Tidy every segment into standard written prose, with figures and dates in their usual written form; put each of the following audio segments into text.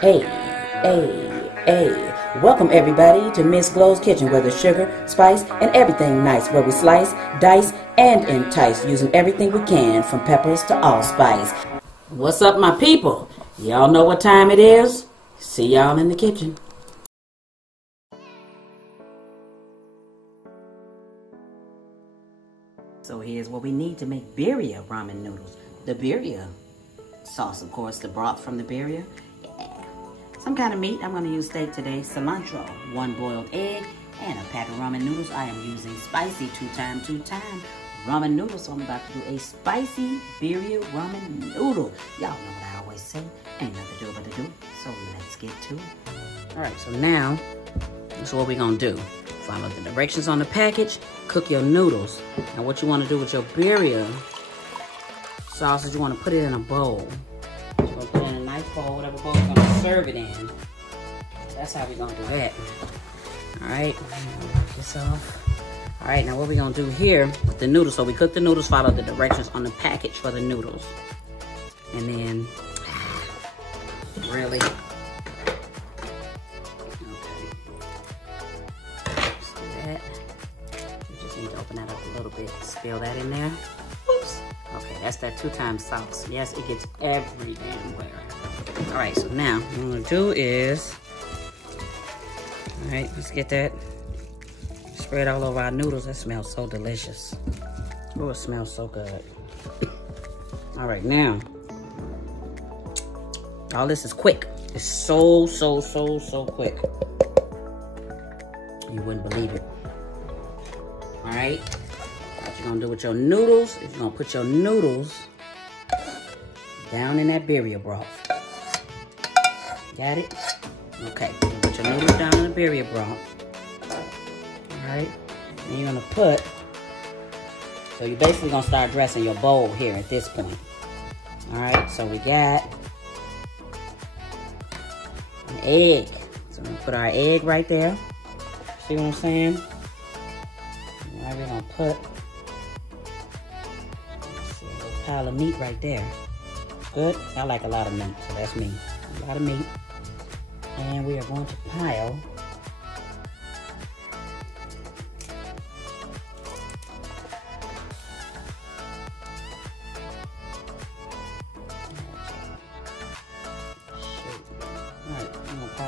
Hey, hey. Welcome everybody to Miss Glow's Kitchen, where there's sugar, spice, and everything nice, where we slice, dice, and entice, using everything we can, from peppers to allspice. What's up, my people? Y'all know what time it is? See y'all in the kitchen. So here's what we need to make Birria Ramen Noodles. The Birria sauce, of course, the broth from the Birria. Some kind of meat. I'm going to use steak today. Cilantro, 1 boiled egg, and a pack of ramen noodles. I am using spicy 2-time ramen noodles. So I'm about to do a spicy Birria ramen noodle. Y'all know what I always say. Ain't nothing to do but to do. So let's get to it. All right, so now, this is what we're going to do. Follow the directions on the package. Cook your noodles. Now what you want to do with your Birria sauce is you want to put it in a bowl. So put it in a nice bowl, whatever bowl you're going to serve it in. That's how we're going to do that. All right, wipe this off. All right, now what we're going to do here with the noodles. So we cook the noodles, follow the directions on the package for the noodles. And then, really? Okay. Let's do that. You just need to open that up a little bit. Spill that in there. Oops. Okay, that's that 2-time sauce. Yes, it gets every damn where. All right, so now what I'm gonna do is, all right, let's get that spread all over our noodles. That smells so delicious. Oh, it smells so good. All right, now, all this is quick. It's so quick. You wouldn't believe it. All right. What you're gonna do with your noodles is you're gonna put your noodles down in that Birria broth. Got it? Okay, put your noodles down in the Birria broth. All right, and you're gonna put, so you're basically gonna start dressing your bowl here at this point. All right, so we got an egg. So we're gonna put our egg right there. See what I'm saying? All right, we're gonna put a pile of meat right there. Good. I like a lot of meat, so that's me. A lot of meat. And we are going to pile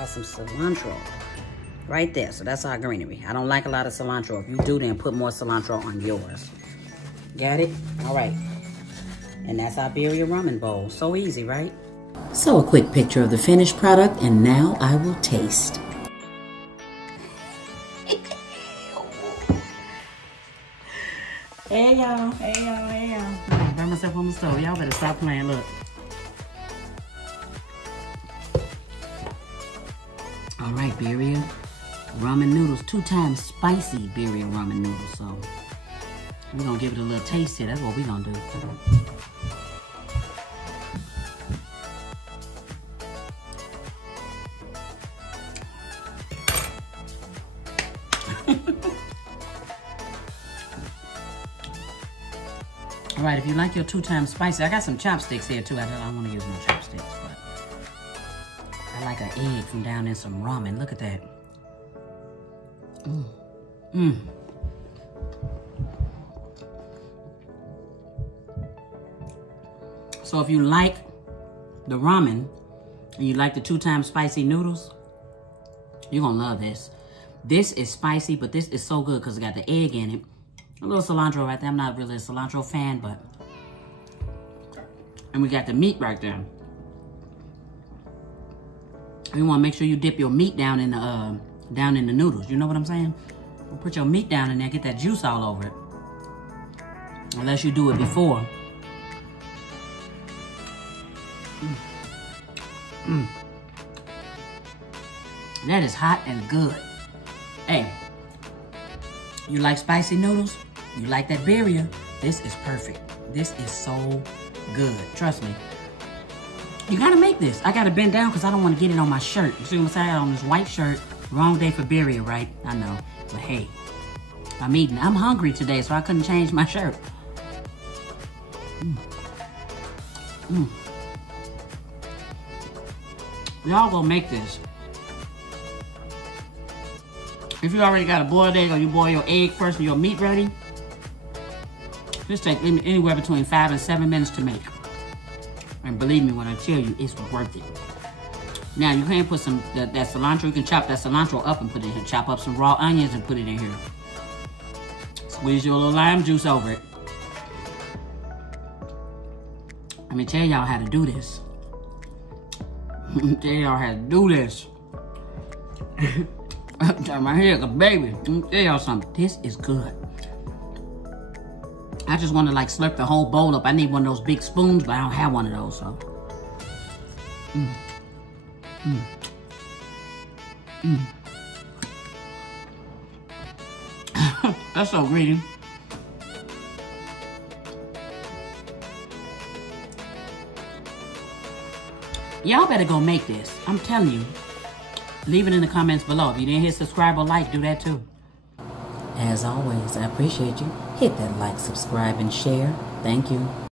some cilantro right there. So that's our greenery. I don't like a lot of cilantro. If you do, then put more cilantro on yours. Got it? All right. And that's our Birria ramen bowl. So easy, right? So a quick picture of the finished product, and now I will taste. Hey y'all, hey y'all, hey y'all. I got myself on the stove. Y'all better stop playing, look. All right, Birria ramen noodles, 2-time spicy Birria ramen noodles. So we're gonna give it a little taste here. That's what we're gonna do. All right, if you like your 2-time spicy, I got some chopsticks here too. I don't want to use no chopsticks, but I like an egg from down in some ramen. Look at that. So if you like the ramen and you like the 2-time spicy noodles, you're gonna love this. This is spicy, but this is so good because it got the egg in it. A little cilantro right there. I'm not really a cilantro fan, but... And we got the meat right there. You want to make sure you dip your meat down in the noodles. You know what I'm saying? We'll put your meat down in there, get that juice all over it. Unless you do it before. That is hot and good. Hey, you like spicy noodles? You like that Birria? This is perfect. This is so good. Trust me. You gotta make this. I gotta bend down because I don't want to get it on my shirt. You see what I'm saying? I got on this white shirt. Wrong day for Birria, right? I know. But hey, I'm eating. I'm hungry today, so I couldn't change my shirt. Y'all gonna make this. If you already got a boiled egg or you boil your egg first and your meat ready, this take anywhere between 5 and 7 minutes to make. And believe me when I tell you, it's worth it. Now, you can put some, that cilantro, you can chop that cilantro up and put it in here. Chop up some raw onions and put it in here. Squeeze your little lime juice over it. Let me tell y'all how to do this. Let me tell y'all how to do this. My head like a baby. Let me tell y'all something. This is good. I just want to like slurp the whole bowl up. I need one of those big spoons, but I don't have one of those, so. That's so greedy. Y'all better go make this. I'm telling you. Leave it in the comments below. If you didn't hit subscribe or like, do that too. As always, I appreciate you. Hit that like, subscribe, and share. Thank you.